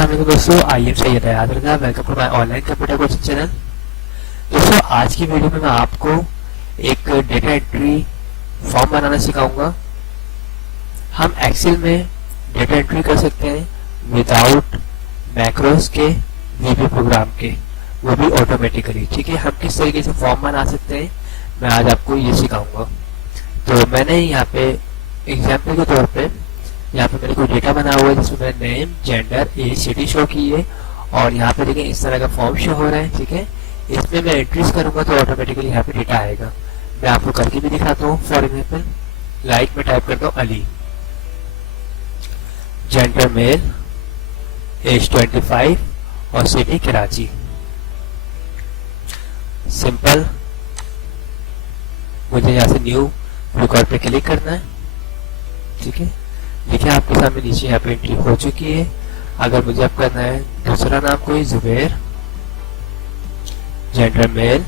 अस्सलाम वालेकुम दोस्तों, आइए सैयद याद रखना, welcome to my online computer coaching channel. दोस्तों आज की वीडियो में मैं आपको एक डेटा एंट्री फॉर्म बनाना सिखाऊंगा। हम एक्सेल में डेटा एंट्री कर सकते हैं विदाउट मैक्रोस के, वीबी प्रोग्राम के, वो भी ऑटोमेटिकली। ठीक है, हम किस तरीके से फॉर्म बना सकते हैं मैं आज आपको ये सिखाऊंगा। तो मैंने यहाँ पे एग्जाम्पल के तौर पे यहाँ पे मेरे को डेटा बना हुआ है जिसमें मैंने name, gender, age, city show की है और यहाँ पे देखिए इस तरह का फॉर्म शो हो रहा है। ठीक है, इसमें मैं एंट्रीज करूंगा तो ऑटोमेटिकली यहाँ पे डेटा आएगा। मैं आपको करके भी दिखाता हूँ। फॉर एग्जाम्पल लाइक में टाइप करता हूँ अली, जेंडर मेल, एज 25 और सिटी कराची। सिंपल, मुझे यहाँ से न्यू रिकॉर्ड पे क्लिक करना है। ठीक है, देखिए आपके सामने नीचे यहाँ पे एंट्री हो चुकी है। अगर मुझे अब करना है दूसरा नाम कोई Zubair, gender male,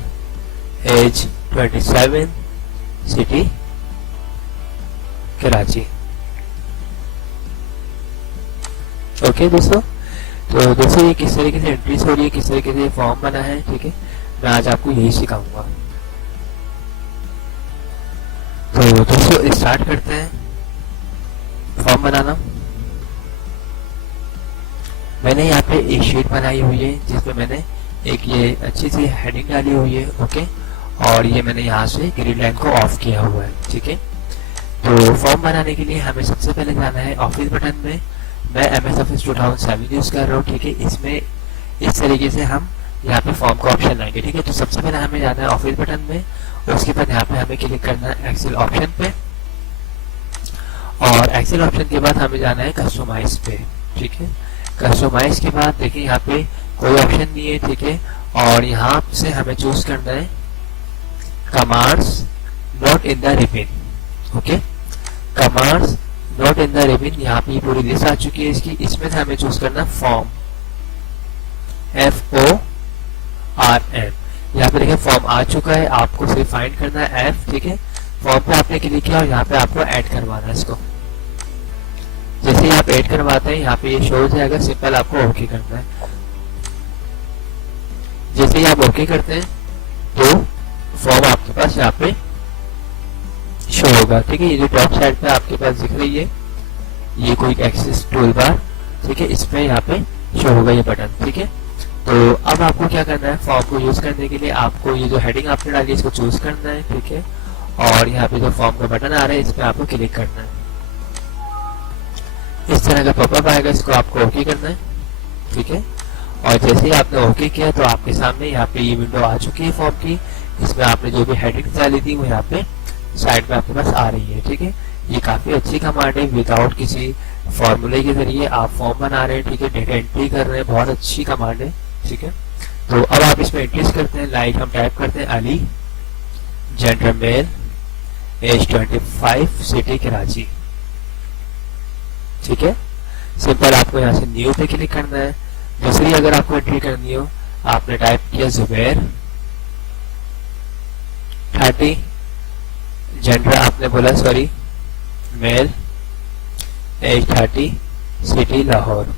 age 27, city Karachi. Okay दोस्तों, तो दोस्तों ये किस तरीके से एंट्रीज हो रही है, किस तरीके से फॉर्म बना है, ठीक है, मैं आज आपको यही सिखाऊंगा। तो दोस्तों स्टार्ट करते हैं फॉर्म बनाना। मैंने यहाँ पे एक शीट बनाई हुई है जिसमें मैंने एक ये अच्छी सी हेडिंग डाली हुई है। ओके, और ये मैंने यहाँ से ग्रीन लाइन को ऑफ किया हुआ है। ठीक है, तो फॉर्म बनाने के लिए हमें सबसे पहले जाना है ऑफिस बटन में। मैं MS ऑफिस 2007 यूज कर रहा हूँ। ठीक है, इसमें इस तरीके से हम यहाँ पे फॉर्म का ऑप्शन लाएंगे। ठीक है, तो सबसे पहले हमें जाना है ऑफिस बटन में, उसके बाद यहाँ पे हमें क्लिक करना है एक्सेल ऑप्शन पे और एक्सेल ऑप्शन के बाद हमें जाना है कस्टमाइज पे। ठीक है, कस्टमाइज के बाद देखिए यहाँ पे कोई ऑप्शन नहीं है। ठीक है, और यहाँ से हमें चूज करना है commands not in the ribbon. Okay, commands not in the ribbon, यहाँ पे पूरी लिस्ट आ चुकी है इसकी। इसमें हमें चूज करना फॉर्म, FORM। यहाँ पे देखिए फॉर्म आ चुका है, आपको सिर्फ फाइंड करना है F। ठीक है, फॉर्म पे आपने क्लिक किया और यहाँ पे आपको ऐड करवाना है इसको। जैसे ही आप ऐड करवाते हैं यहाँ पे ये शो हो जाएगा, सिंपल आपको ओके करना है। जैसे ही आप ओके करते हैं तो फॉर्म आपके पास यहाँ पे शो होगा। ठीक है, ये जो टॉप साइड पे आपके पास दिख रही है ये कोई एक्सेस टूल बार, ठीक है, इसमें यहाँ पे शो होगा ये बटन। ठीक है, तो अब आपको क्या करना है, फॉर्म को यूज करने के लिए आपको ये जो हेडिंग आपने डाली है इसको चूज करना है। ठीक है, और यहाँ पे जो फॉर्म का बटन आ रहा है इस पे आपको क्लिक करना है। इस तरह का पॉपअप आएगा, इसको आपको ओके करना है। ठीक है, और जैसे ही आपने ओके किया तो आपके सामने यहाँ पे ये विंडो आ चुकी है फॉर्म की। इसमें आपने जो भी हेडिंग डाली थी वो यहाँ पे साइड में आपके पास आ रही है। ठीक है, ये काफी अच्छी कमांड है, विदाउट किसी फॉर्मूले के जरिए आप फॉर्म बना रहे हैं। ठीक है, डेटा एंट्री कर रहे हैं, बहुत अच्छी कमांड है। ठीक है, तो अब आप इसमें एंट्रीज करते हैं। लाइक हम टाइप करते हैं Ali, gender male, age 25, city Karachi. ठीक है, सिंपल आपको यहाँ से न्यू पे क्लिक करना है। दूसरी अगर आपको एंट्री करनी हो, आपने टाइप किया जुबैर 30, जेंडर आपने बोला sorry male, age 30, city Lahore.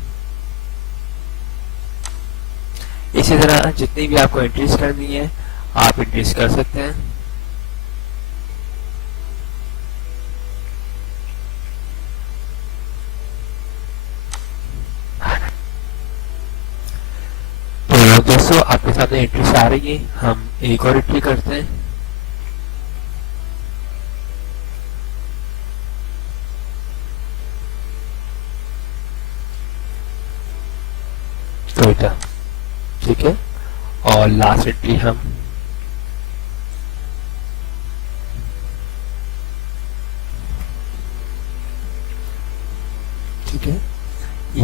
इसी तरह जितनी भी आपको एंट्रीज करनी है आप एंट्रीज कर सकते हैं। तो दोस्तों आपके सामने एंट्रीज आ रही है, हम एक और एंट्री करते हैं। टोयोटा। ठीक है, और लास्ट एंट्री हम ठीक है,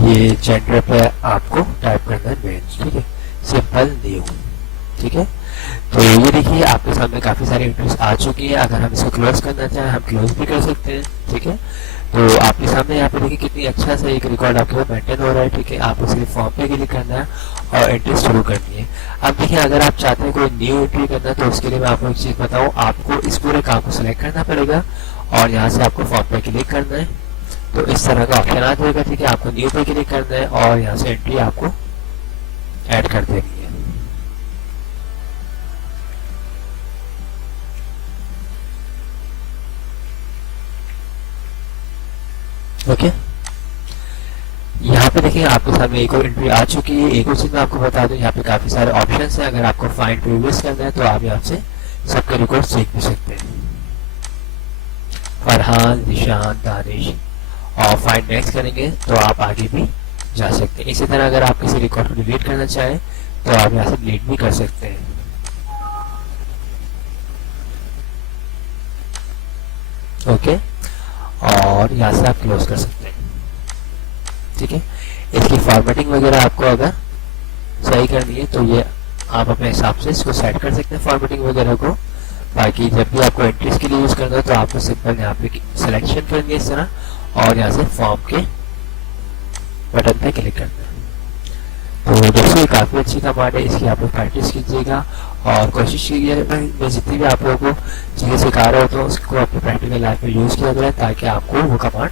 ये जेंडर पे आपको टाइप करना है मेल। ठीक है, सिंपल न्यू। ठीक है, तो ये देखिए आपके सामने काफी सारी एंट्रीज आ चुकी है। अगर हम इसको क्लोज करना चाहें हम क्लोज भी कर सकते हैं। ठीक है, तो आपके सामने यहाँ पे देखिए कितनी अच्छा सा एक रिकॉर्ड आपके पास मेंटेन हो रहा है। ठीक है, आपको सिर्फ फॉर्म पे क्लिक करना है और एंट्री शुरू करनी है। अब देखिए अगर आप चाहते हैं कोई न्यू एंट्री करना है तो उसके लिए मैं आपको एक चीज बताऊँ, आपको इस पूरे काम को सिलेक्ट करना पड़ेगा और यहाँ से आपको फॉर्म पे क्लिक करना है। तो इस तरह का ऑप्शन आ जाएगा। ठीक है, आपको न्यू पे क्लिक करना है और यहाँ से एंट्री आपको ऐड कर देनी है। ओके, यहाँ पे देखिए आपके सामने एक और एंट्री आ चुकी है। एक और चीज मैं आपको बता दूं, यहाँ पे काफी सारे ऑप्शंस हैं। अगर आपको फाइंड प्रीवियस करना है तो आप यहाँ से सबके रिकॉर्ड देख भी सकते हैं, फरहान, निशान, दानिश, और फाइंड नेक्स्ट करेंगे तो आप आगे भी जा सकते हैं। इसी तरह अगर आप किसी रिकॉर्ड को डिलीट करना चाहें तो आप यहाँ से डिलीट भी कर सकते हैं। ओके, और यहाँ से आप क्लोज कर सकते हैं। ठीक है, इसकी फॉर्मेटिंग वगैरह आपको अगर सही करनी है तो ये आप अपने हिसाब से इसको सेट कर सकते हैं फॉर्मेटिंग वगैरह को। बाकी जब भी आपको एंट्रीज के लिए यूज करना है तो आपको सिंपल यहाँ पे सिलेक्शन करनी है इस तरह और यहाँ से फॉर्म के बटन पे क्लिक करना है। तो दोस्तों ये काफ़ी अच्छी कमांड है, इसकी आप लोग प्रैक्टिस कीजिएगा और कोशिश कीजिए मैं जितनी भी आप लोगों को चीज़ें सिखा रहा होता हूँ उसको अपने प्रैक्टिकल लाइफ में यूज़ किया जाए ताकि आपको वो कमांड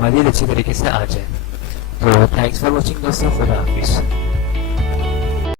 मज़ीद अच्छी तरीके से आ जाए। तो थैंक्स फॉर वॉचिंग दोस्तों, खुदा हाफिज़।